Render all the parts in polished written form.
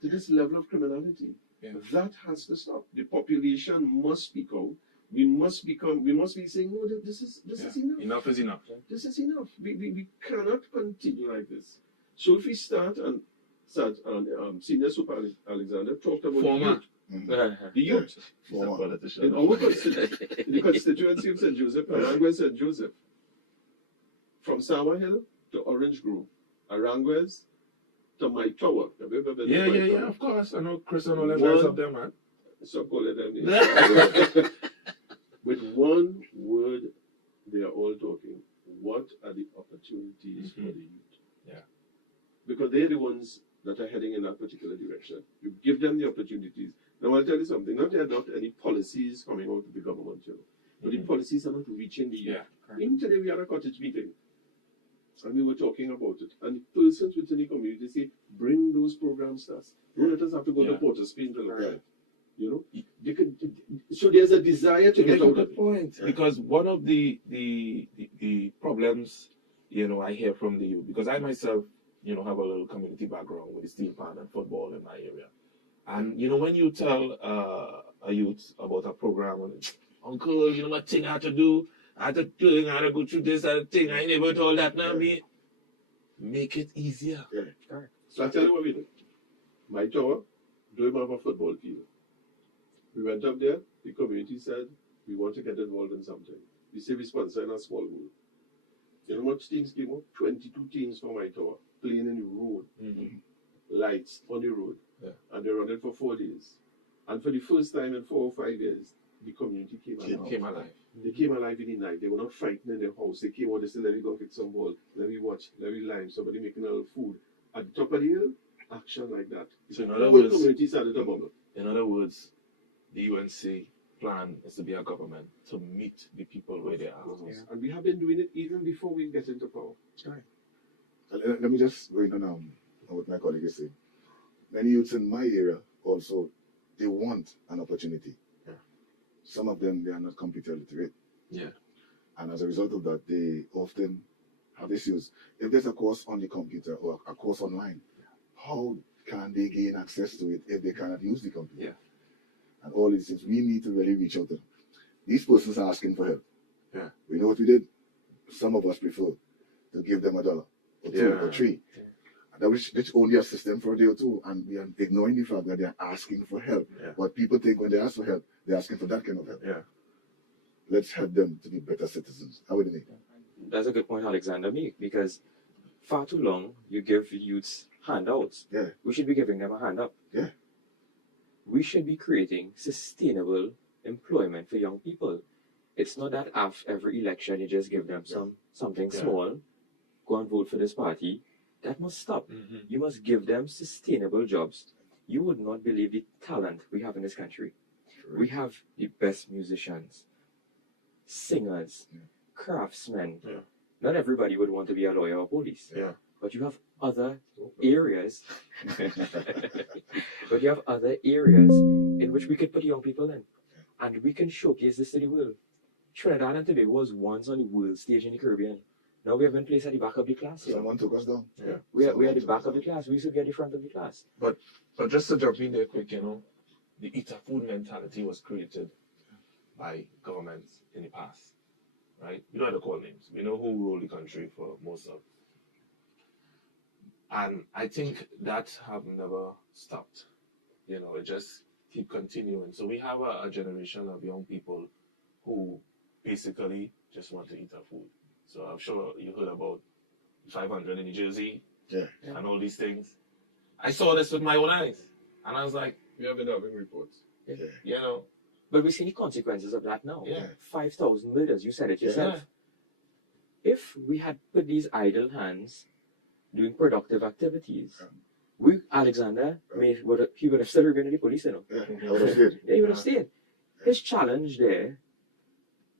to this level of criminality. That has to stop. The population must speak out. We must be saying, no, this is enough. Enough is enough. This is enough. We cannot continue like this. So if we start Senior Super Alexander talked about the youth. In our the constituency of St. Joseph, Aranguez St. Joseph, from Summer Hill to Orange Grove, Aranguez to my tower. Have you ever been to my tower? Of course. I know Chris and all them guys up there, man. So call it them. With one word, they are all talking. What are the opportunities for the youth? Yeah. Because they're the ones that are heading in that particular direction. You give them the opportunities. Now I'll tell you something. Now there are not any policies coming out of the government, but the policies are not reaching the youth. Even today we had a cottage meeting, and we were talking about it. And the persons within the community say, bring those programs to us. Don't let us have to go to Port of Spain to look at it. They could, so there's a desire to get out of it. Point. Because one of the problems, I hear from the youth, because I myself, have a little community background with the steel pan and football in my area. And, when you tell a youth about a program, and, uncle, what thing I had to do? I had to go through this thing. I never told that now. Make it easier. So I'll tell you what we did. My tower, don't have a football field. We went up there, the community said, we want to get involved in something. We say we sponsor in a small goal. You know what teams came up? 22 teams from my tower, playing in the road, lights on the road. And they run it for 4 days. And for the first time in 4 or 5 years, the community came alive. They came alive in the night. They were not fighting in their house. They came out, they said, let me go kick some ball, let me watch, let me lime, somebody making a little food. At the top of the hill, action like that. So in other words, community started to bubble. In other words, the UNC plan is to be a government to meet the people where they are. And we have been doing it even before we get into power. Let me just go in on what my colleague is saying. Many youths in my area also, they want an opportunity. Some of them, they are not computer literate. And as a result of that, they often have issues. If there's a course on the computer or a course online, how can they gain access to it if they cannot use the computer? And all these things, we need to really reach out to them. These persons are asking for help. We know what we did. Some of us prefer to give them $1 or $2 or $3. Which only assist them for a day or two, and we are ignoring the fact that they are asking for help. But people think when they ask for help, they're asking for that kind of help. Let's help them to be better citizens. How would you think? That's a good point Alexander made, because far too long you give youths handouts. We should be giving them a hand up. We should be creating sustainable employment for young people. It's not that after every election you just give them something small, go and vote for this party. That must stop. You must give them sustainable jobs. You would not believe the talent we have in this country. We have the best musicians, singers, craftsmen. Not everybody would want to be a lawyer or police. But you have other areas. But you have other areas in which we could put young people in. And we can showcase this to the world. Trinidad and Tobago was once on the world stage in the Caribbean. Now we have been placed at the back of the class. Someone took us down. We are at the back of the class. We should be at the front of the class. But just to jump in there quick, the eat a food mentality was created by governments in the past, right? We don't have to call names. We know who ruled the country for most of. And I think that have never stopped. It just keep continuing. So we have a generation of young people who basically just want to eat our food. So I'm sure you heard about 500 in New Jersey and all these things. I saw this with my own eyes. And I was like, we have been having reports. But we see the consequences of that now. 5,000 murders, you said it yourself. If we had put these idle hands doing productive activities, Alexander, he would have still been in the police, He would have stayed. His challenge there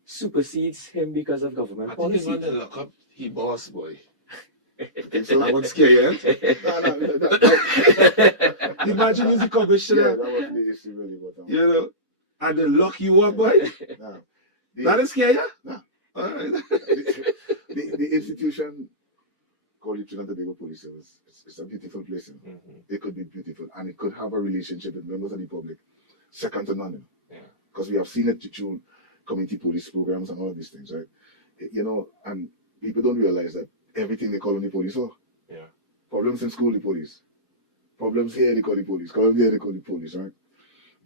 supersedes him because of government policy. I think he's going to lock up he boss boy. So that would scare you. Imagine he's a commissioner. That was the issue really. And they lock you up, boy. That is scare you? No. All right. The institution call it Trinidad and Tobago Police Service. It's a beautiful place. You know? Mm-hmm. It could be beautiful, and it could have a relationship with members of the public, second to none. You know? Yeah. Because we have seen it through community police programs and all of these things, right? You know, and people don't realize that everything they call on the police for. Yeah. Problems in school, the police. Problems here, they call the police. Problems there, they call the police, right?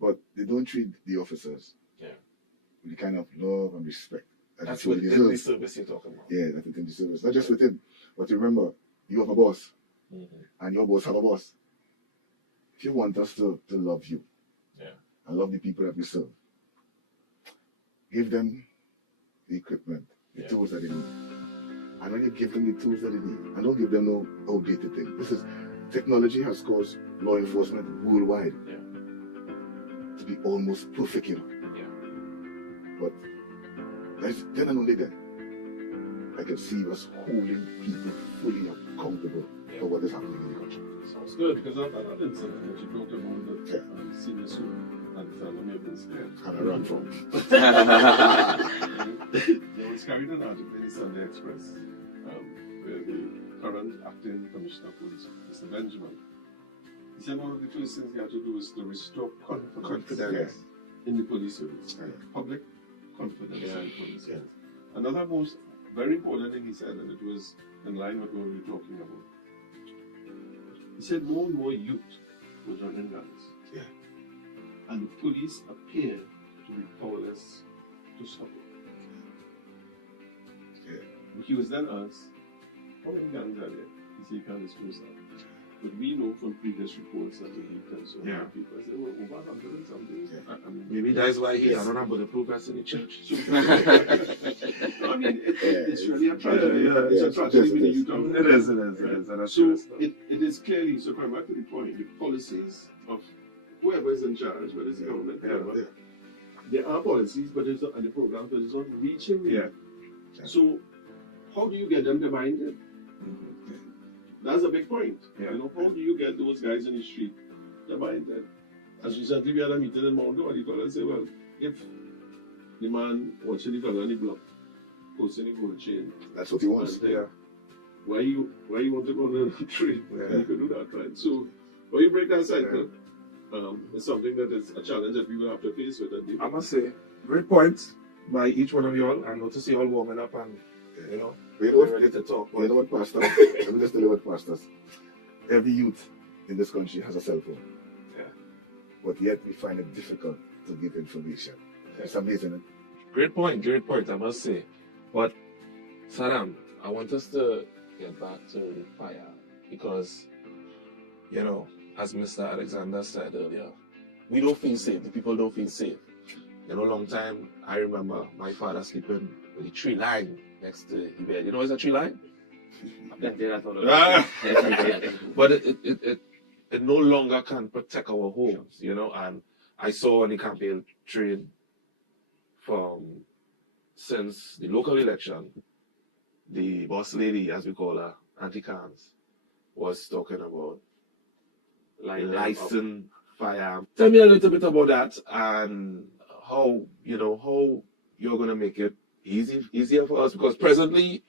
But they don't treat the officers with the kind of love and respect That's they within deserve. the service you're talking about. Yeah, that's within the service. Not just within, but remember, you have a boss, and your boss have a boss. If you want us to love you, and love the people that we serve, give them the equipment, the tools that they need. And when you give them the tools that they need, and don't give them no outdated thing. Technology has caused law enforcement worldwide to be almost perfect, you know. But then and only then, I can see us holding people fully accountable for what is happening in the country. Sounds good, because that incident that you talked about, that senior student and the fellow may have been scared. And I ran from. There was carried an article in the Sunday Express where the current acting commissioner of police, Mr. Benjamin, he said one of the first things he had to do is to restore confidence in the police service, public confidence in the police service. Another very important thing he said, and it was in line with what we were talking about. He said more and more youth were running guns. Yeah. And the police appear to be powerless to stop it. Yeah. He was then asked, how many guns are there? He said, you can't disclose that. But we know from previous reports that the leaked and so many people say, well, over 100 and something. Yeah. I mean, Maybe that's why he had a bulletproof vest in the church. I mean, it's really a tragedy. It's a tragedy when you don't. It is. So it is clearly, so coming back to the point, the policies of whoever is in charge, whether it's the government, there are policies, but it's not, and the program, but it's not reaching them. So how do you get them to mind it? That's a big point. You know, how do you get those guys in the street to mind it? As recently we had a meeting in Mount and the fellow said, well, if the man watching the fellow on the block, posting the gold chain, that's what he wants. Why you want to go on the trade? You can do that, right? So when you break that cycle, it's something that is a challenge that we will have to face with. I must say, great point by each one of you all. I know to see you all warming up and, you know, we're ready to talk. You know what, Pastor? Let me just tell you what, Pastors. Every youth in this country has a cell phone. But yet we find it difficult to give information. It's amazing, isn't it? Great point, I must say. But, Saddam, I want us to get back to the fire because, you know, as Mr. Alexander said earlier, we don't feel safe. The people don't feel safe. You know, a long time, I remember my father sleeping with a tree line next to the bed. You know, it's a tree line? But it no longer can protect our homes, you know. And I saw on the campaign trail since the local election, the boss lady, as we call her, Auntie Cans, was talking about licensed firearm. Tell me a little bit about that and how you're going to make it easier for us, because presently,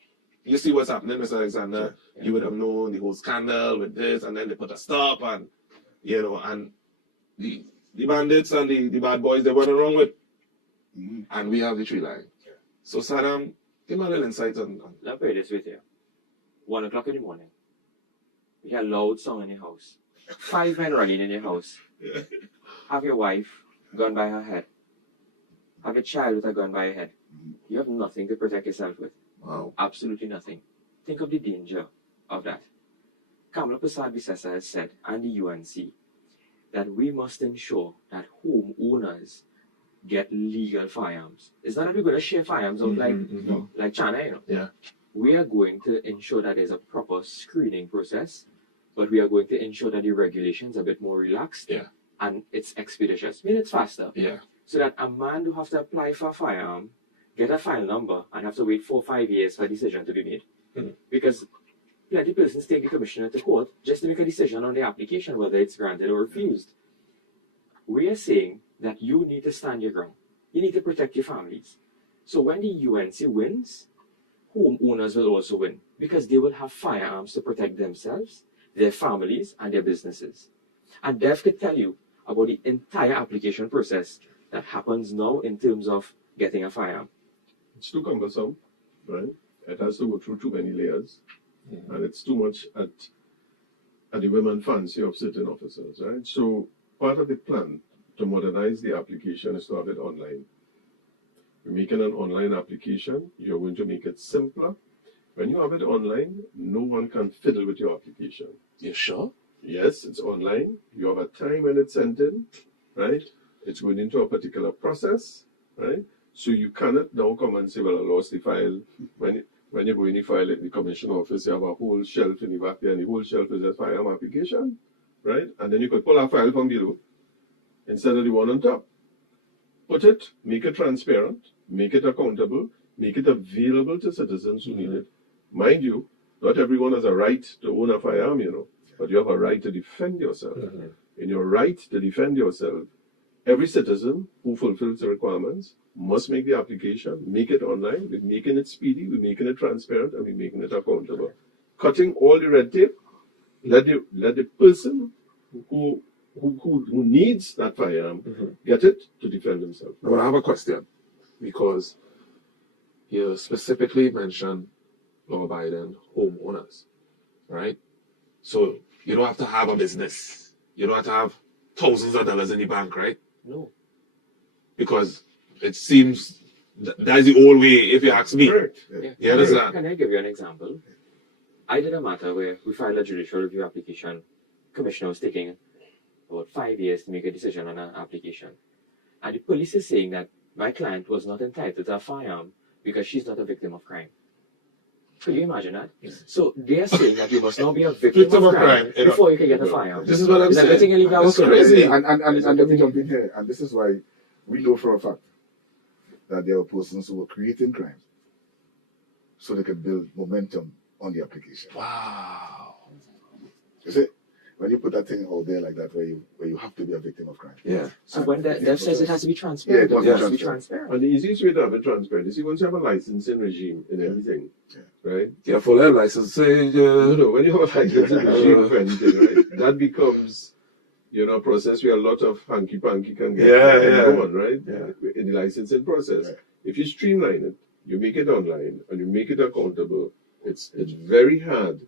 you see what's happening, Mr. Alexander. You would have known the whole scandal with this, and then they put a stop, and and the bandits and the bad boys they went wrong with, and we have the tree line. So Saddam, give me a little insight on. Let me put it this way here. 1 o'clock in the morning, we hear a loud song in your house. 5 men running in your house. Have your wife gun by her head. Have your child with a gun by your head. You have nothing to protect yourself with. Wow. Absolutely nothing. Think of the danger of that. Kamala Prasad-Bissessa has said, and the UNC, that we must ensure that homeowners get legal firearms. It's not that we're going to share firearms out like China, you know. Yeah. We are going to ensure that there's a proper screening process, but we are going to ensure that the regulations are a bit more relaxed and it's expeditious. I mean, it's faster. Yeah. So that a man who has to apply for a firearm, get a file number, and have to wait 4 or 5 years for a decision to be made. Because plenty of persons take the commissioner to court just to make a decision on the application, whether it's granted or refused. We are saying that you need to stand your ground. You need to protect your families. So when the UNC wins, homeowners will also win because they will have firearms to protect themselves, their families, and their businesses. And Dev could tell you about the entire application process that happens now in terms of getting a firearm. It's too cumbersome, right? It has to go through too many layers, and it's too much at the women fancy of certain officers, right? So part of the plan to modernize the application is to have it online. We're making an online application. You're going to make it simpler. When you have it online, no one can fiddle with your application. You sure? Yes, it's online. You have a time when it's sent in, right? It's going into a particular process, right? So you cannot now come and say, well, I lost the file. When you go in the file at the commission office, you have a whole shelf in the back there, and the whole shelf is a firearm application, right? And then you could pull a file from below instead of the one on top. Put it, make it transparent, make it accountable, make it available to citizens who need it. Mind you, not everyone has a right to own a firearm, but you have a right to defend yourself. In your right to defend yourself, every citizen who fulfills the requirements must make the application, make it online. We're making it speedy, we're making it transparent, and we're making it accountable. Cutting all the red tape, let the person who needs that firearm get it to defend himself. But I have a question, because you specifically mentioned law-abiding homeowners, right? So you don't have to have a business. You don't have to have thousands of dollars in the bank, right? No. Because it seems that's the old way, if you ask me. Correct. Yeah. You understand? Can I give you an example? I did a matter where we filed a judicial review application. Commissioner was taking about 5 years to make a decision on an application. And the police is saying that my client was not entitled to a firearm because she's not a victim of crime. Could you imagine that? So they're saying that you must not be a victim of crime before you can get a firearm. This is what I'm saying. Everything illegal That's was crazy. And let me jump in here. And this is why we know for a fact that there are persons who are creating crimes so they can build momentum on the application. Wow. You see, when you put that thing out there like that, where you have to be a victim of crime. Yeah. So when Dev says it has to be transparent, Yeah, it has to be transparent. And the easiest way to have it transparent is once you have a licensing regime in anything, right? Yeah, for that license, No, when you have a licensing regime for anything, right, that becomes, a process where a lot of hanky-panky can get go on, right? Yeah. In the licensing process. Right. If you streamline it, you make it online, and you make it accountable, it's very hard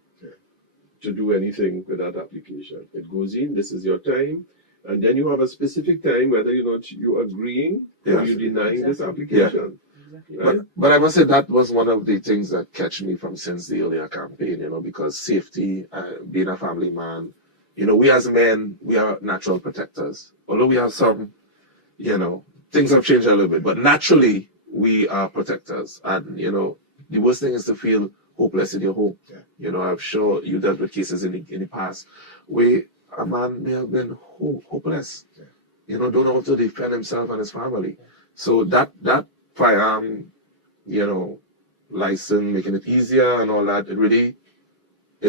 to do anything with that application. It goes in, this is your time, and then you have a specific time whether you're agreeing or you're denying this application. Exactly. Right? But I must say that was one of the things that catch me from since the earlier campaign, because safety, being a family man, we as men, we are natural protectors. Although we have some, things have changed a little bit, but naturally we are protectors. And, the worst thing is to feel hopeless in your home. I'm sure you dealt with cases in the past where a man may have been hopeless. Don't know how to defend himself and his family. So that firearm, license, making it easier and all that, it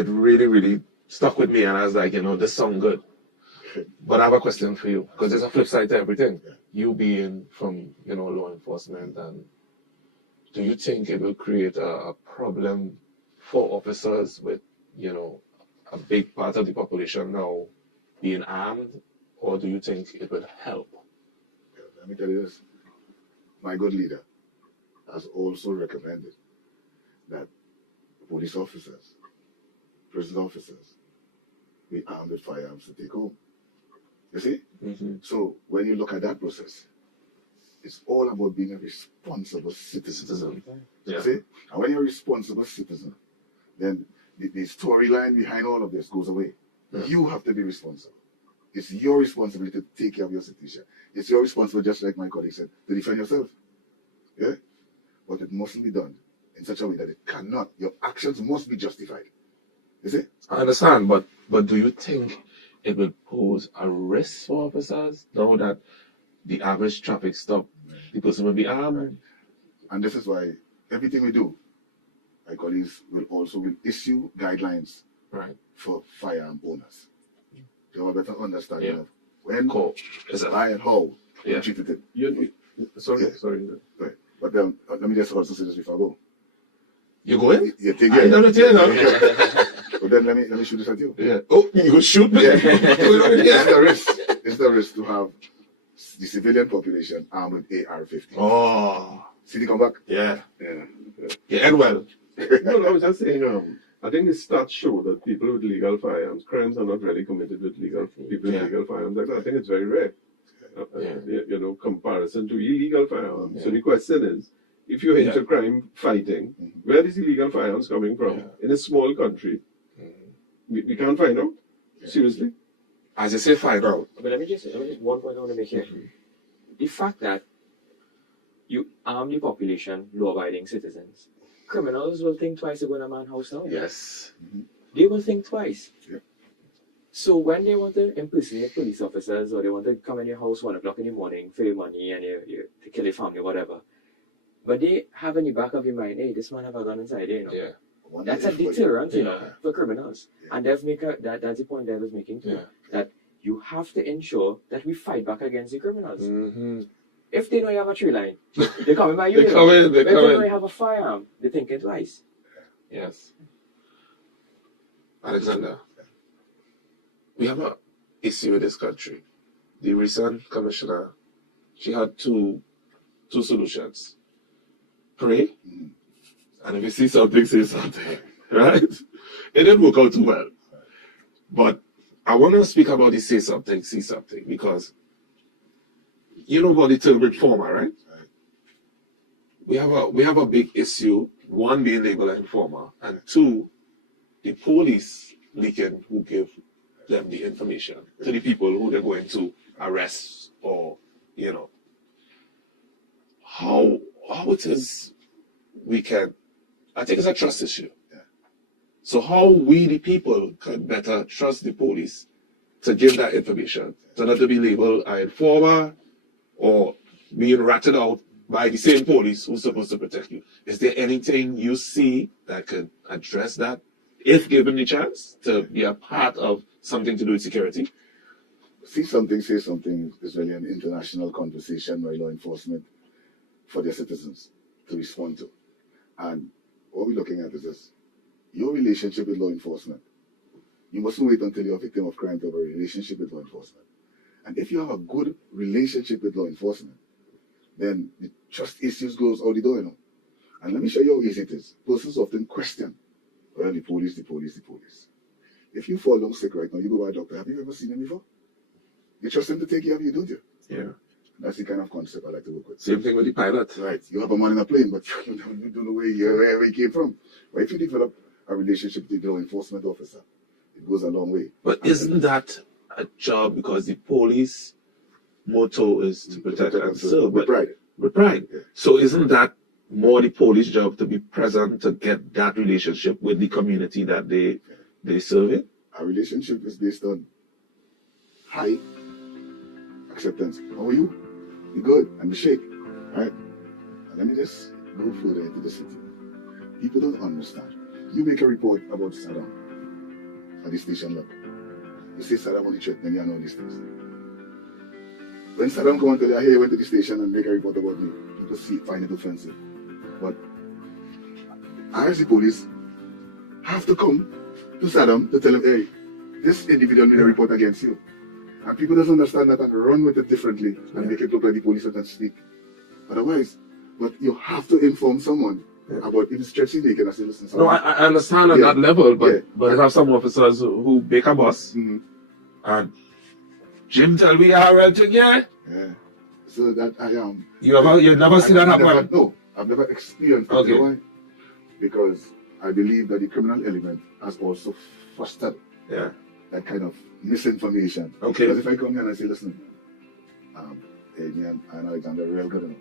really stuck with me, and I was like, this sounds good. But I have a question for you, because there's a flip side to everything. You being from, law enforcement, and do you think it will create a problem for officers with, a big part of the population now being armed, or do you think it will help? Let me tell you this. My good leader has also recommended that police officers, prison officers, be armed with firearms to take home. You see? So when you look at that process, it's all about being a responsible citizen. You see? And when you're a responsible citizen, then the storyline behind all of this goes away. You have to be responsible. It's your responsibility to take care of your citizen. It's your responsibility, just like my colleague said, to defend yourself. Yeah? But it mustn't be done in such a way that it cannot. Your actions must be justified. You see? I understand, but do you think it will pose a risk for officers now that the average traffic stop, the person will be armed? Right. And this is why everything we do, my colleagues will issue guidelines for firearm owners. To have a better understanding of when, why, and how we treated it. Sorry. Right. But let me just also say this before I go. You going? You take I don't know. But then let me shoot this at you. Yeah. Oh, you go shoot me? Yeah. Yeah. It's the risk to have the civilian population armed with AR-15. Oh. See the come back? Yeah. Yeah. Yeah, and well. No, I was just saying, I think the stats show that people with legal firearms, crimes are not really committed with people with legal firearms. Like that. I think it's very rare. Comparison to illegal firearms. Yeah. So the question is, if you're into crime fighting, where is illegal firearms coming from? Yeah. In a small country, we can't find out. Seriously. As I say, find out. But let me just one point I want to make here. The fact that you arm the population, law-abiding citizens, criminals will think twice to go in a man's house now. Yes. They will think twice. Yeah. So when they want to impersonate police officers or they want to come in your house 1 o'clock in the morning for your money and you to kill your family or whatever, but they have in the back of your mind, hey, this man have a gun inside there, you know. Yeah. That's a deterrent, you know, Yeah. for criminals. Yeah. And that's the point Dev is making too. Yeah. That you have to ensure that we fight back against the criminals. Mm-hmm. If they know you have a tree line, they come in by you. They you know. come in, they But if come they know in. you have a firearm, they're thinking twice. Yes. Alexander, we have an issue with this country. The recent commissioner, she had two solutions. Pray, and if you see something, say something. Right? It didn't work out too well. But I want to speak about the say something, see something, because you know about the term informer, right? We have a big issue, one being labeled an informer, and two, the police leaking who give them the information to the people who they're going to arrest or, you know. How it is we can, I think it's a trust issue. Yeah. So how we the people can better trust the police to give that information, so not to be labeled an informer or being ratted out by the same police who's supposed to protect you. Is there anything you see that could address that, if given the chance, to be a part of something to do with security? See something, say something is really an international conversation by law enforcement for their citizens to respond to. And what we're looking at is this. Your relationship with law enforcement. You mustn't wait until you're a victim of crime to have a relationship with law enforcement. And if you have a good relationship with law enforcement, then the trust issues goes out the door, you know. And let me show you how easy it is. Persons often question, well, the police. If you fall down sick right now, you go by a doctor. Have you ever seen him before? You trust him to take care of you, don't you? Yeah. That's the kind of concept I like to work with. Same thing with the pilot. Right. You have a man in a plane, but you don't know where he came from. But if you develop a relationship with the law enforcement officer, it goes a long way. But isn't that a job, because the police motto is to protect and serve? With pride. With pride. Yeah. So isn't that more the police job to be present to get that relationship with the community that they serve in? Our relationship is based on high acceptance. How are you? You good? And we shake. Right? And let me just go further into the city. People don't understand. You make a report about Saddam at the station level. You say Saddam on the threatening you and all these things. When Saddam come and tell you, hey, I went to the station and make a report about me, people find it offensive. But I, as the police, have to come to Saddam to tell him, hey, this individual made a report against you. And people don't understand that and run with it differently and make it look like the police doesn't speak. Otherwise, but you have to inform someone about if it's threats they can say, listen. No, I understand on that level, but you have some officers who make a bus and Jim tell me how renting, yeah. So that I am. You never see that happen? No, I've never experienced it. Okay. You know why? Because I believe that the criminal element has also fostered that kind of misinformation. Okay. Because if I come here and I say, listen, Adrian and Alexander are real good enough,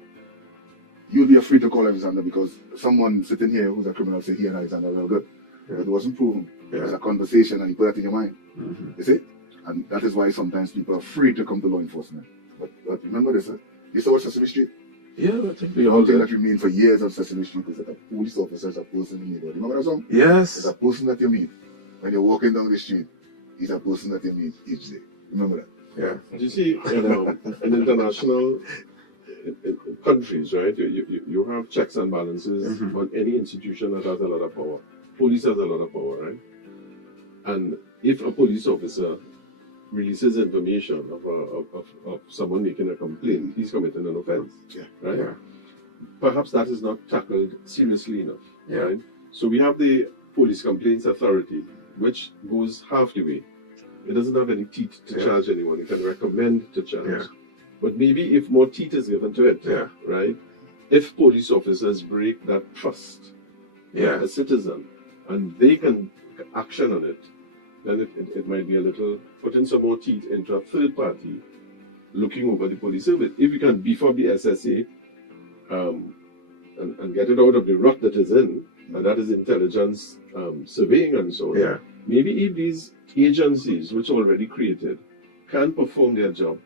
you'll be afraid to call Alexander because someone sitting here who's a criminal say he and Alexander are real good. But it wasn't proven. It was a conversation and you put that in your mind. You see? And that is why sometimes people are afraid to come to law enforcement. But remember this, you saw what Sesame Street? Yeah, I think The whole thing that remained for years of Sesame Street is that a police officer is a person in the neighborhood. Remember that song? Yes. It's a person that you meet when you're walking down the street. He's a person that you meet each day. Remember that? Yeah. You see, in international countries, right? You have checks and balances on any institution that has a lot of power. Police has a lot of power, right? And if a police officer releases information of someone making a complaint, he's committing an offense, right? Yeah. Perhaps that is not tackled seriously enough, Yeah. right? So we have the Police Complaints Authority, which goes half the way. It doesn't have any teeth to charge anyone. It can recommend to charge. Yeah. But maybe if more teeth is given to it, right? If police officers break that trust of a citizen and they can action on it, then it might be a little, putting some more teeth into a third party looking over the police service. If you can beef up the SSA and get it out of the rut that is in, and that is intelligence surveying and so on. Yeah. Maybe if these agencies, which are already created, can perform their job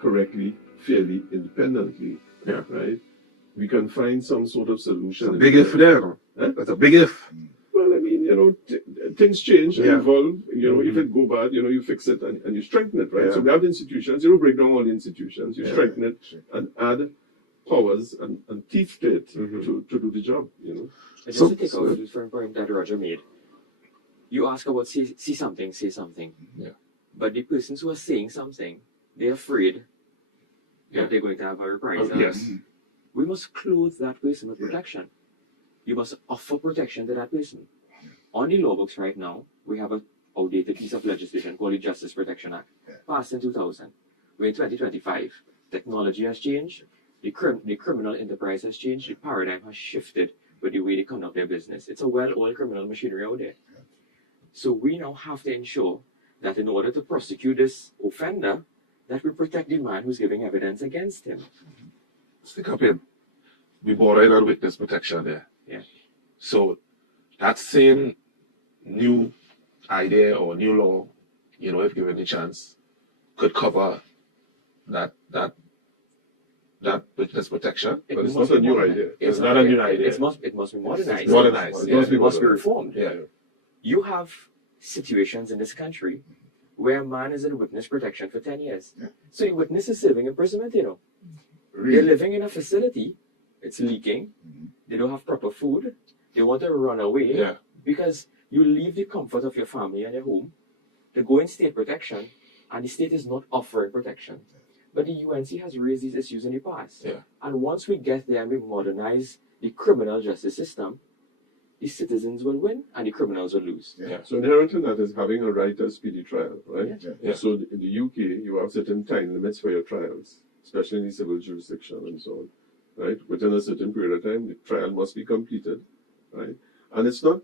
correctly, fairly, independently, right? We can find some sort of solution. It's a big if there. That's a big if. Well, I mean, things change and evolve. If it go bad, you fix it and you strengthen it, right? Yeah. So we have the institutions. You don't break down all the institutions. You strengthen it and add powers and teeth to it to do the job, And just to take off from point that Roger made, you ask about say something, say something. Yeah. But the persons who are saying something, they're afraid that they're going to have a reprisal. Yes. We must clothe that person with protection. You must offer protection to that person. On the law books right now, we have an outdated piece of legislation called the Justice Protection Act, passed in 2000. We're in 2025. Technology has changed. The criminal enterprise has changed. The paradigm has shifted with the way they conduct their business. It's a well-oiled criminal machinery out there. So we now have to ensure that in order to prosecute this offender, that we protect the man who's giving evidence against him. Stick up in. We borrowed on witness protection there. Yeah. So that same new idea or new law, if given the chance, could cover that witness protection. But it's not a new idea. It's not a new idea. It must be modernized. Modernized. It must be reformed. Yeah. You have situations in this country where a man is in witness protection for 10 years. Yeah. So the witness is serving imprisonment, Really? They're living in a facility, it's leaking, they don't have proper food, they want to run away because you leave the comfort of your family and your home to go in state protection, and the state is not offering protection. But the UNC has raised these issues in the past. Yeah. And once we get there and we modernize the criminal justice system, the citizens will win and the criminals will lose. Yeah. So inherent in that is having a right to speedy trial, right? Yeah. So in the UK, you have certain time limits for your trials, especially in the civil jurisdiction and so on, right? Within a certain period of time, the trial must be completed, right? And it's not,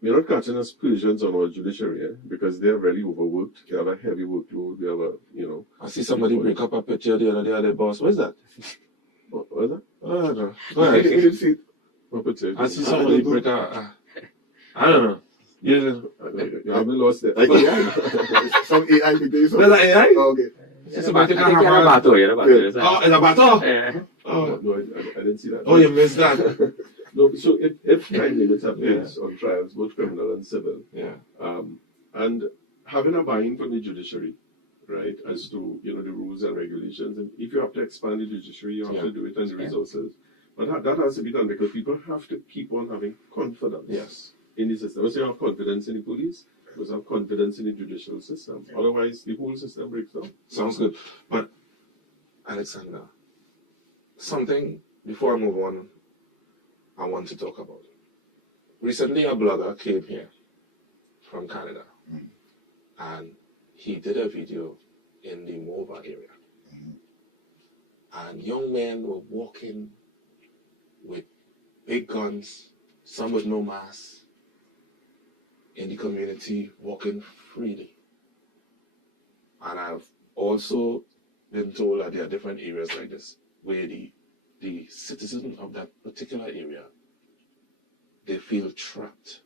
we're not catching aspersions on our judiciary, because they're really overworked. They have a heavy workload. They have a, I see somebody break up a picture the other day of their boss. What is that? what was that? I don't know. I didn't see it. What picture? I see somebody break up. I don't know. You haven't lost it. Like AI. Some AI could do something. There's an AI? Oh, okay. It's I about think to you're have a battle, you're a battle. Oh, it's a battle? Yeah. Oh, No, I didn't see that. oh, you missed that. No, so if time limits are placed on trials, both criminal and civil, Yeah. and having a buy-in from the judiciary, right, as to the rules and regulations, and if you have to expand the judiciary, you have to do it and the resources. But that has to be done because people have to keep on having confidence in the system. Once you have confidence in the police, you must have confidence in the judicial system. Otherwise, the whole system breaks down. Sounds good. But, Alexander, something, before I move on, I want to talk about. Recently, a blogger came here from Canada, and he did a video in the Mova area. And young men were walking with big guns, some with no masks, in the community, walking freely. And I've also been told that there are different areas like this, where the citizens of that particular area, they feel trapped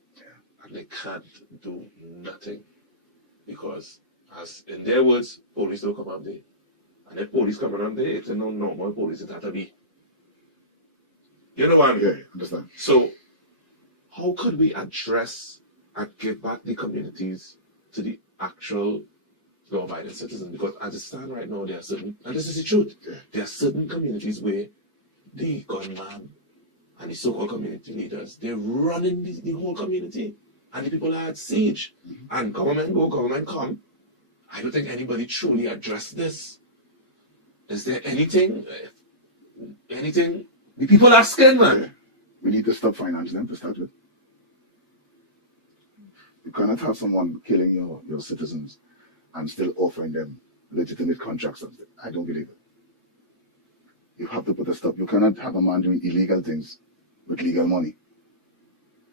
and they can't do nothing because, as in their words, police don't come up there. And if police come around there, it's no normal police, it has to be. You know what I mean? Yeah, understand. So, how could we address and give back the communities to the actual law-abiding citizens. Because as it stands right now, there are certain, and this is the truth, there are certain communities where the gunman and the so-called community leaders, they're running the whole community, and the people are at siege. And government go, government come. I don't think anybody truly addressed this. Is there anything? The people are scared, man. Yeah. We need to stop financing them to start with. You cannot have someone killing your citizens and still offering them legitimate contracts. I don't believe it. You have to put a stop. You cannot have a man doing illegal things with legal money.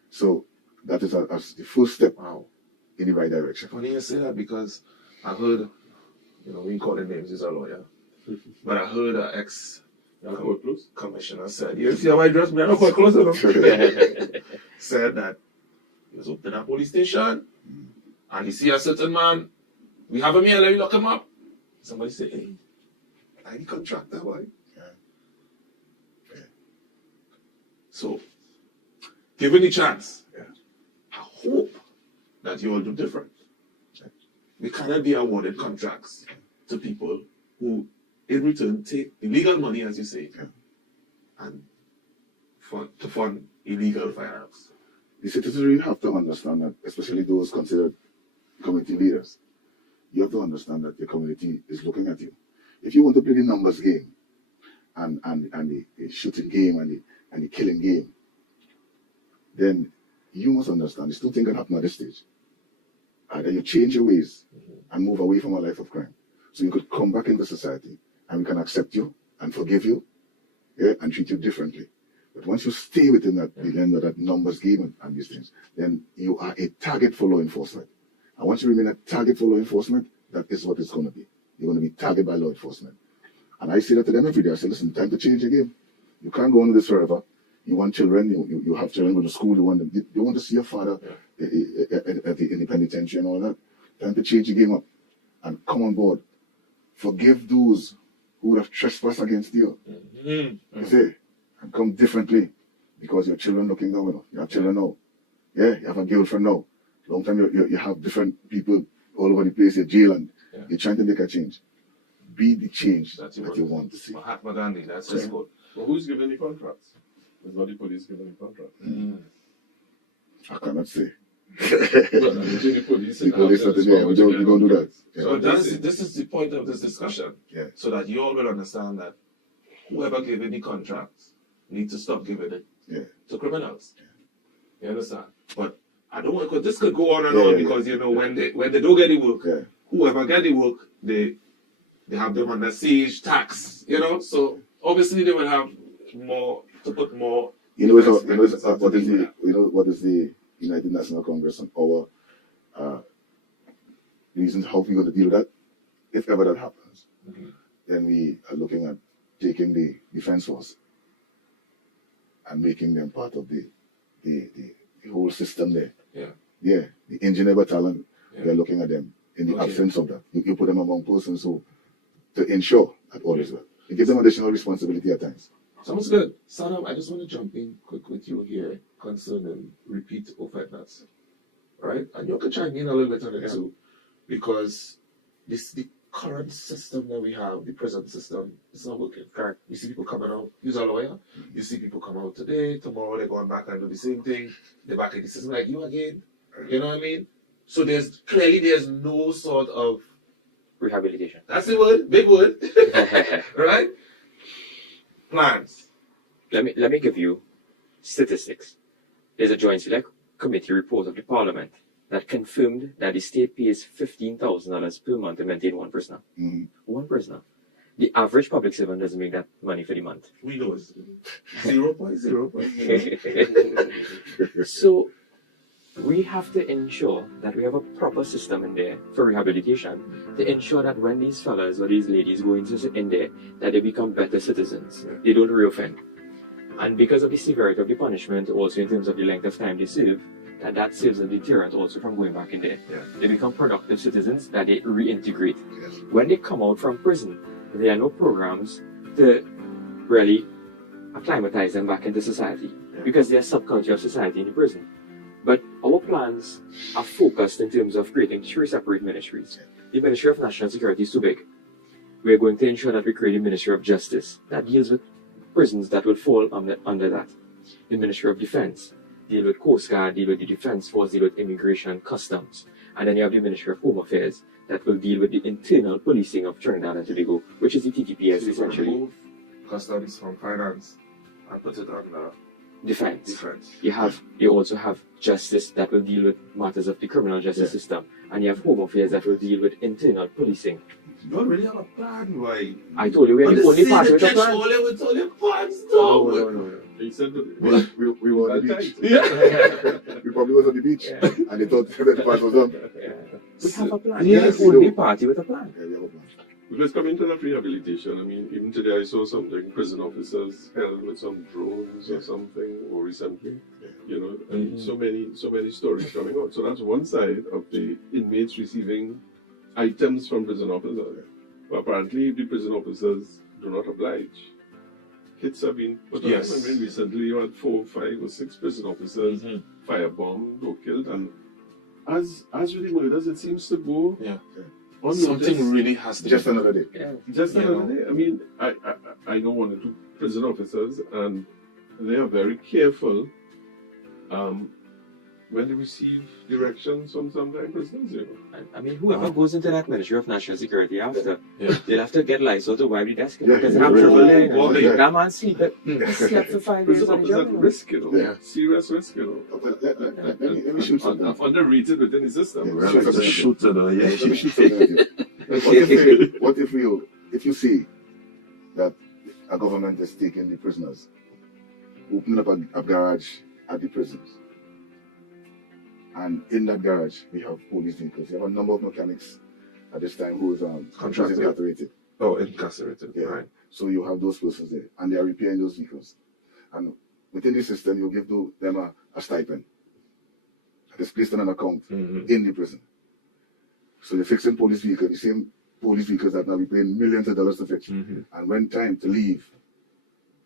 So that is the first step in the right direction. Funny you say that, because I heard, we call him names, he's a lawyer, but I heard an ex-commissioner said, you see how I dress me? I'm not quite close enough. Said that he was opening a police station and he see a certain man, we have him here, let me lock him up. Somebody say, hey, I the contractor, boy. So, given the chance, I hope that you all do different. We cannot be awarded contracts to people who, in return, take illegal money, as you say, and to fund illegal firearms. The citizens really have to understand that, especially those considered community leaders. You have to understand that the community is looking at you. If you want to play the numbers game and the shooting game and the killing game, then you must understand there's two things that happen at this stage. Either you change your ways and move away from a life of crime, so you could come back into society and we can accept you and forgive you, and treat you differently. But once you stay within that the that numbers game and these things, then you are a target for law enforcement. And once you remain a target for law enforcement, that is what it's going to be. You're going to be targeted by law enforcement. And I say that to them every day. I say, listen, time to change the game. You can't go on with this forever. You want children, you have children go to school, you want to see your father in the penitentiary and all that. Time to change the game up and come on board. Forgive those who would have trespassed against you. You see, and come differently, because your children looking now, you have children now. Yeah, you have a girlfriend now. Long time you have different people all over the place, you're jail, and you're trying to make a change. Be the change that you want to see. Mahatma Gandhi, that's his quote. But who's giving the contracts? It's not the police giving the contracts. I cannot say. Well, the police we don't do that. So this is the point of this discussion. So that you all will understand that whoever giving the contracts need to stop giving it to criminals. You understand? But I don't want, because this could go on and on, because when they don't get the work, whoever get the work, they have them under siege, tax, so obviously they will have more to put more. What is the United National Congress and our reasons how we're going to deal with that? If ever that happens, then we are looking at taking the defense force and making them part of the whole system there. The engineer battalion, we are looking at them in the absence of that. You put them among persons who to ensure that all is well. You give them additional responsibility at times. Sounds good. Saddam, I just want to jump in quick with you here concerning repeat offenders. Right? And you can chime in a little bit on it too, because the current system that we have, the present system, it's not working. Correct. You see people coming out, you're a lawyer, you see people come out today, tomorrow they're going back and do the same thing, they're back in the system like you again. You know what I mean? So there's no sort of rehabilitation. That's the word, big word. Right? Plans. Let me give you statistics. There's a joint select committee report of the parliament that confirmed that the state pays $15,000 per month to maintain one prisoner. One prisoner. The average public servant doesn't make that money for the month. We know it's 0.0. So we have to ensure that we have a proper system in there for rehabilitation to ensure that when these fellas or these ladies go in there, that they become better citizens. They don't reoffend. And because of the severity of the punishment, also in terms of the length of time they serve, that serves as a deterrent also from going back in there. They become productive citizens that they reintegrate. When they come out from prison, there are no programs to really acclimatize them back into society because they are subculture of society in the prison. But our plans are focused in terms of creating 3 separate ministries. the Ministry of National Security is too big. We're going to ensure that we create a Ministry of Justice that deals with prisons that will fall under that. The Ministry of Defense deal with Coast Guard, deal with the Defense Force, deal with Immigration, Customs. And then you have the Ministry of Home Affairs that will deal with the internal policing of Trinidad and Tobago, which is the TTPS essentially. Remove customs from finance and put it under Defense. defense. You also have justice that will deal with matters of the criminal justice system, and you have home affairs that will deal with internal policing. You don't really have a plan, why? I told you we're the only party with a plan. All your plans, No. He said We were on the beach. Yeah. We probably was on the beach, and they thought that the part was done. We have a plan. Yes, We're the only party with a plan. Yeah, we have a plan. Because coming to that rehabilitation, I mean, even today I saw something, prison officers held with some drones or something, or recently, you know, and so many stories coming out. So that's one side of the inmates receiving items from prison officers. But apparently, the prison officers do not oblige. Hits have been put on. Yes. I mean, recently you had 4, 5, or 6 prison officers firebombed or killed, and as with the murders, it seems to go unnoticed. Something really has to Just be another day. Just another day. I mean, I know 1 or 2 prison officers, and they are very careful when they receive directions from sometimes prisoners. You know. I mean, whoever goes into that Ministry of National Security after, they'll have to get Lysol to wipe the desk. Because they have trouble there. That man slept for 5 years Prison on the officers job. at risk, you know. Yeah. Serious risk, you know. Let me shoot something. Underrated within the system. Yeah, like a shooter, though. Yeah. Let me shoot something at you. What if you see that a government is taking the prisoners, opening up a garage at the prisons, and in that garage we have police vehicles. You have a number of mechanics at this time who is Contracted. incarcerated. Oh, incarcerated. Yeah. Right. So you have those persons there, and they are repairing those vehicles. And within the system, you give them a stipend. It's placed on an account in the prison. So you're fixing police vehicles, the same police vehicles that now be paying millions of dollars to fix. And when time to leave,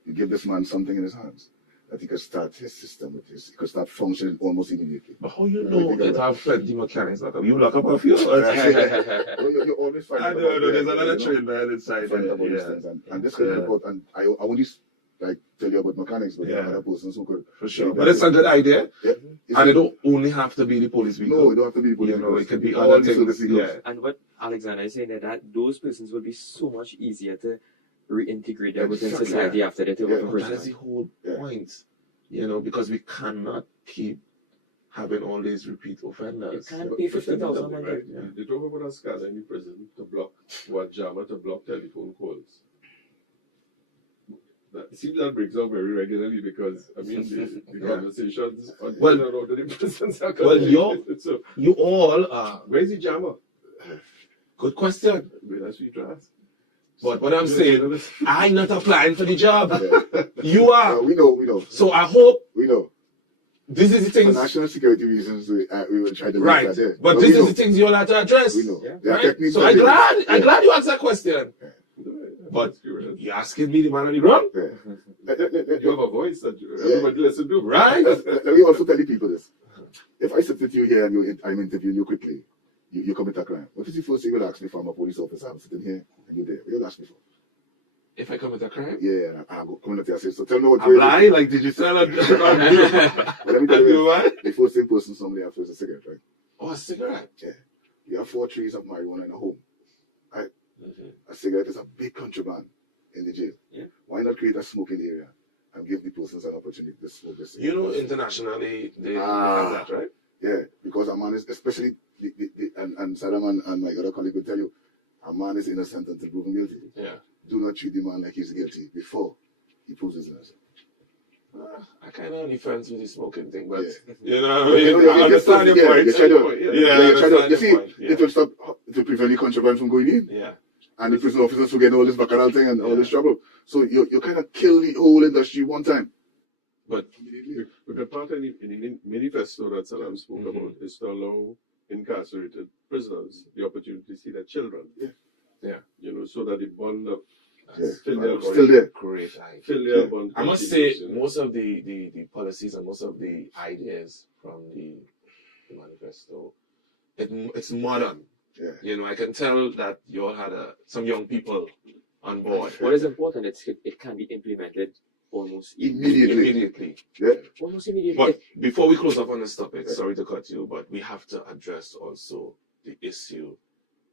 you give this man something in his hands that he could start his system with this. He could start functioning almost immediately. But how you know that I have plenty mechanics like that? You lock up a few. You always find I know, there's another train man inside find there. about these things. And this could help out. And I only tell you about mechanics, but there are other persons who could. For sure. But it's a good idea. Yeah. And it don't only have to be the police vehicle. No, it don't have to be the police You know, vehicles. it could be all other the service things. vehicles. Yeah. And what Alexander is saying that those persons will be so much easier to reintegrate them within Exactly. society after they take over But prison. that is the whole point. You know, because we cannot keep having all these repeat offenders. You can't pay 50,000 a month. Right? They talk about a scanner in the prison to block, jammer to block telephone calls. It seems that breaks out very regularly because, I mean, the conversations on the prisons are coming. So, you all are. where's the jammer? Good question. Well, that's what you try to ask. But what I'm saying, I'm not applying for the job. Yeah. You are. We know. So I hope We know. this is the For things. national security reasons, we will try to make Right. that there. But we this know. is the things you all have to address. We know. Yeah. There are Right? techniques So that I'm they- glad Yeah. you asked that question. But you're asking me the man on the ground. Yeah. You have a voice that everybody listens to. Right? Let me also tell you people this. If I sit with you here and I'm interviewing you quickly, you commit a crime. What is the first thing you'll ask me if I'm a police officer? I'm sitting here and you're there. What you'll ask me for? If I commit a crime? Yeah, I'm coming up there and say, so tell me what I'm lying, like Digital and But let me tell you what? the first thing person somebody has is a cigarette, right? Oh, a cigarette. Yeah. You have 4 trees of marijuana in a home. Right? A cigarette is a big contraband in the jail. Yeah. Why not create a smoking area and give the persons an opportunity to smoke this You cigarette? know, internationally, they have that, right? Yeah, because a man is, especially, and Saddam and my other colleague will tell you, a man is innocent until proven guilty. Yeah. Do not treat the man like he's guilty before he proves his innocence. I kind of only friends with the smoking thing, but Yeah. you know, I mean, You know, I understand your point. you try to- Yeah, I you try to- understand you see, your point. it will stop, it will prevent the contraband from going in. Yeah. And the prison officers will get all this bacchanal thing and all this trouble. So you kind of kill the whole industry one time. But The part in the manifesto that Saddam spoke about is to allow incarcerated prisoners the opportunity to see their children. Yeah. You know, so that the bond of Still there. great idea. filial bond. I must say, most of the policies and most of the ideas from the manifesto, it's modern. Yeah. You know, I can tell that you all had some young people on board. What is important, it can be implemented almost Immediately. Yeah. Almost immediately. But before we close up on this topic, sorry to cut you, but we have to address also the issue.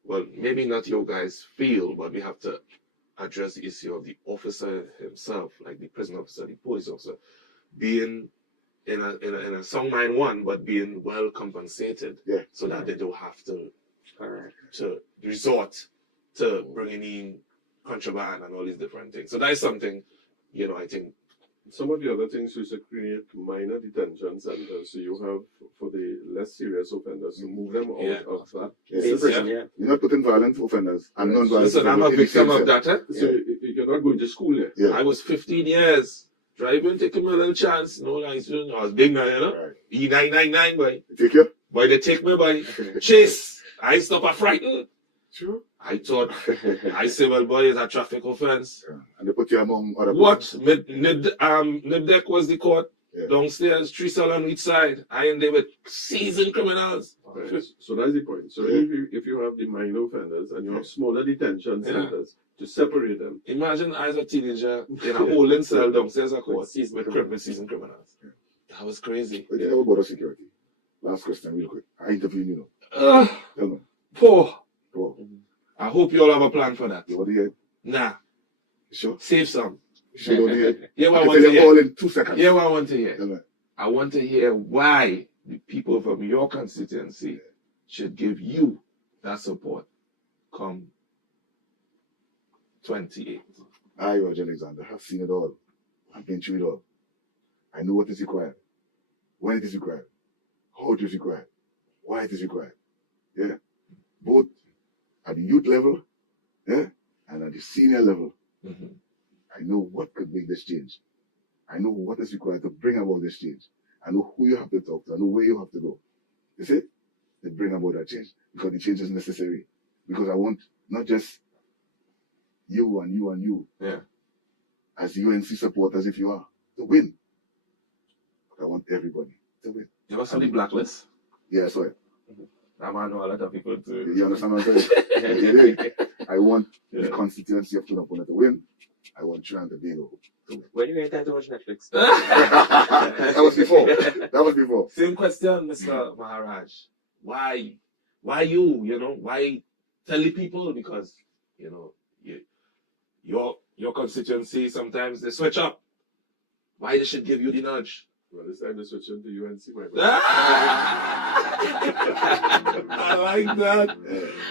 Well, maybe not you guys feel, but we have to address the issue of the officer himself, like the prison officer, the police officer, being in a song mind one, but being well compensated, so that they don't have to resort to bringing in contraband and all these different things. So that is something, you know, I think. Some of the other things is to create minor detention centers, so you have for the less serious offenders to move them out of that. You're not putting violent offenders and non-violent. Listen, I'm a victim of that. So you're not going to school yet. Yeah. I was 15 years driving, taking my little chance. No license. I was big now, you know. Right. E999, boy. Take you? Boy, they take me, boy. Chase. I stop a frightened. Sure. I thought, I say, well, boy, it's a traffic offense. Yeah. And they put you among other What? Nibdek was the court. Downstairs, 3 cell on each side. I and they were seasoned criminals. Right. So that's the point. So if you have the minor offenders and you have smaller detention centers to separate them. Imagine I as a teenager in a holding cell downstairs at court with seasoned criminals. That was crazy. What do you know about border security? Last question, real quick. I interview you know. Tell me. Poor. I I hope you all have a plan for that. You want to hear? Nah. Sure. Save some. Sure, you want to hear? Yeah, I want to hear. All in 2 seconds. Yeah, what I want to hear. Tell me. I want to hear why the people from your constituency should give you that support come 28. I, Roger Alexander, have seen it all. I've been through it all. I know what is required, when it is required, how it is required, why it is required. Yeah. Both at the youth level, and at the senior level. Mm-hmm. I know what could make this change. I know what is required to bring about this change. I know who you have to talk to. I know where you have to go. You see? To bring about that change. Because the change is necessary. Because I want not just you and you and you. Yeah. As UNC supporters, if you are, to win. But I want everybody to win. You also the blacklist? Yeah, I saw it. I might know a lot of people too. You understand what I'm saying? I want the constituency of Tunapuna to win. I want Tran to be able to win. When you get time to watch Netflix? That was before. Same question, Mr. Maharaj. Why you? You know, why tell the people? Because, you know, your constituency, sometimes they switch up. Why they should give you the nudge? Well, this time they switch into UNC, my brother. I like that.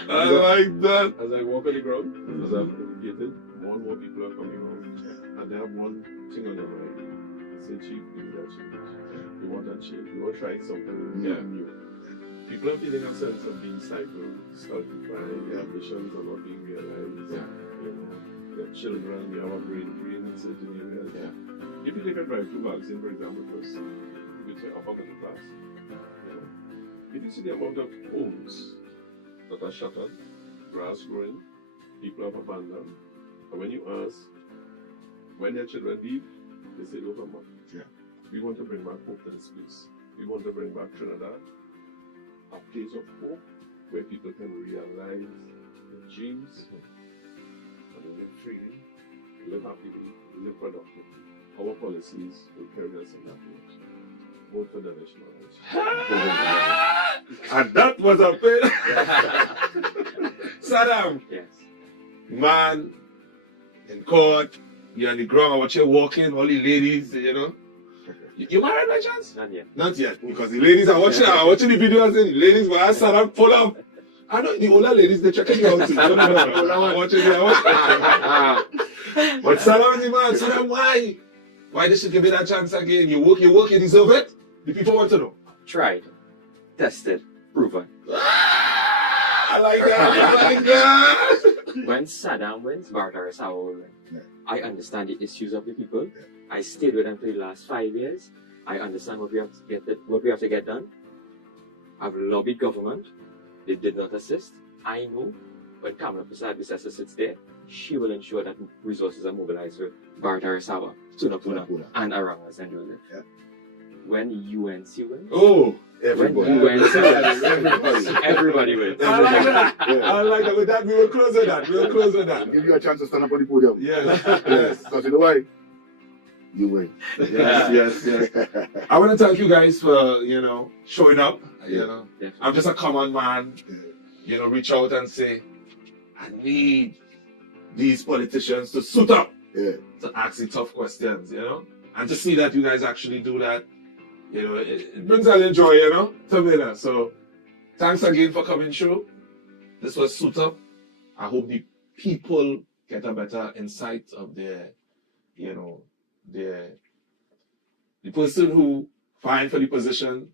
I like that. As I walk on the ground, as I've indicated, more and more people are coming out. And they have one thing on their mind. They say, Chief, we need that change. We want that change. We want to try something new. People are feeling a sense of being stifled, stultified, their ambitions are not being realized. You know, their children, we have a brain drain in certain areas. If you take a drive-through vaccine, for example, first, which are upper middle class, you know, if you see the amount of homes that are shuttered, grass growing, people have abandoned, and when you ask, when their children leave, they say, "Look, Mama, we want to bring back hope to this place. We want to bring back Trinidad, a place of hope where people can realize their dreams and live freely, live happily, live productively. Our policies will carry us in that direction. Vote for Devesh, Maharaj." And that was a bit. Saddam. Yes. Man, in court, you're on the ground, watch you walking, all the ladies, you know. You married by chance? Not yet. Not yet, because the ladies are watching the videos and the ladies were asked Saddam, pull up. I know the older ladies, they're checking you out too. I'm watching you. But Saddam is the man. Saddam, why? Why they should give me that chance again? You work, you deserve it. The people want to know. Tried, tested, proven. I like that. When Saddam wins, Barter is our win. I understand the issues of the people. I stayed with them for the last 5 years. I understand what we have to get done. I've lobbied government. They did not assist. I know when Kamala Prasad sits there, she will ensure that resources are mobilized for Barter Sawa, Tunapuna, and Aranga St. Joseph. When UNC wins, Everybody. Who wins? Everybody. Everybody wins. I like that. Yeah. I like that. With that, we will close with that. We'll close with that. Give you a chance to stand up on the podium. Yes. Yes. Because you know why? You win. Yes. I want to thank you guys for, showing up. Yeah. I'm just a common man. Reach out and say, I need these politicians to suit up to ask the tough questions, and to see that you guys actually do that, it brings a little joy, to me. So thanks again for coming through. This was Suit Up. I hope the people get a better insight of the person who vying for the position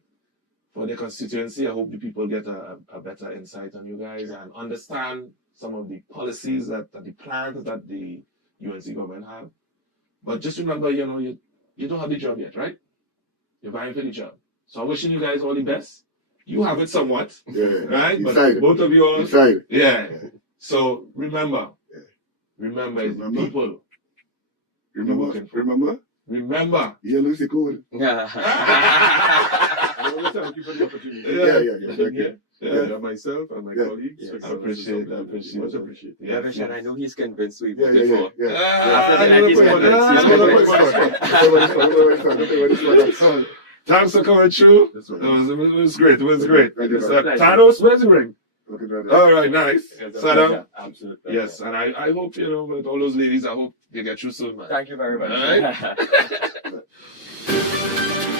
for their constituency. I hope the people get a better insight on you guys and understand some of the policies the plans that the UNC government have. But just remember, you don't have the job yet, right? You're vying for the job. So I'm wishing you guys all the best. You have it somewhat, right? But both of you all, So remember, it's the people. Remember. You lose the code. Yeah. I want to thank you for the opportunity. Yeah. Myself and my colleagues. Yes. So I appreciate it. Much appreciated. Devesh, and I know he's convinced we Yeah. voted for. Thanks for coming through. That's right. It was great. Thank you. Thanos, where's the ring? All right, nice. Saddam. Absolutely. Yes, and I hope, with all those ladies, I hope they get you soon, man. Thank you very much. All right.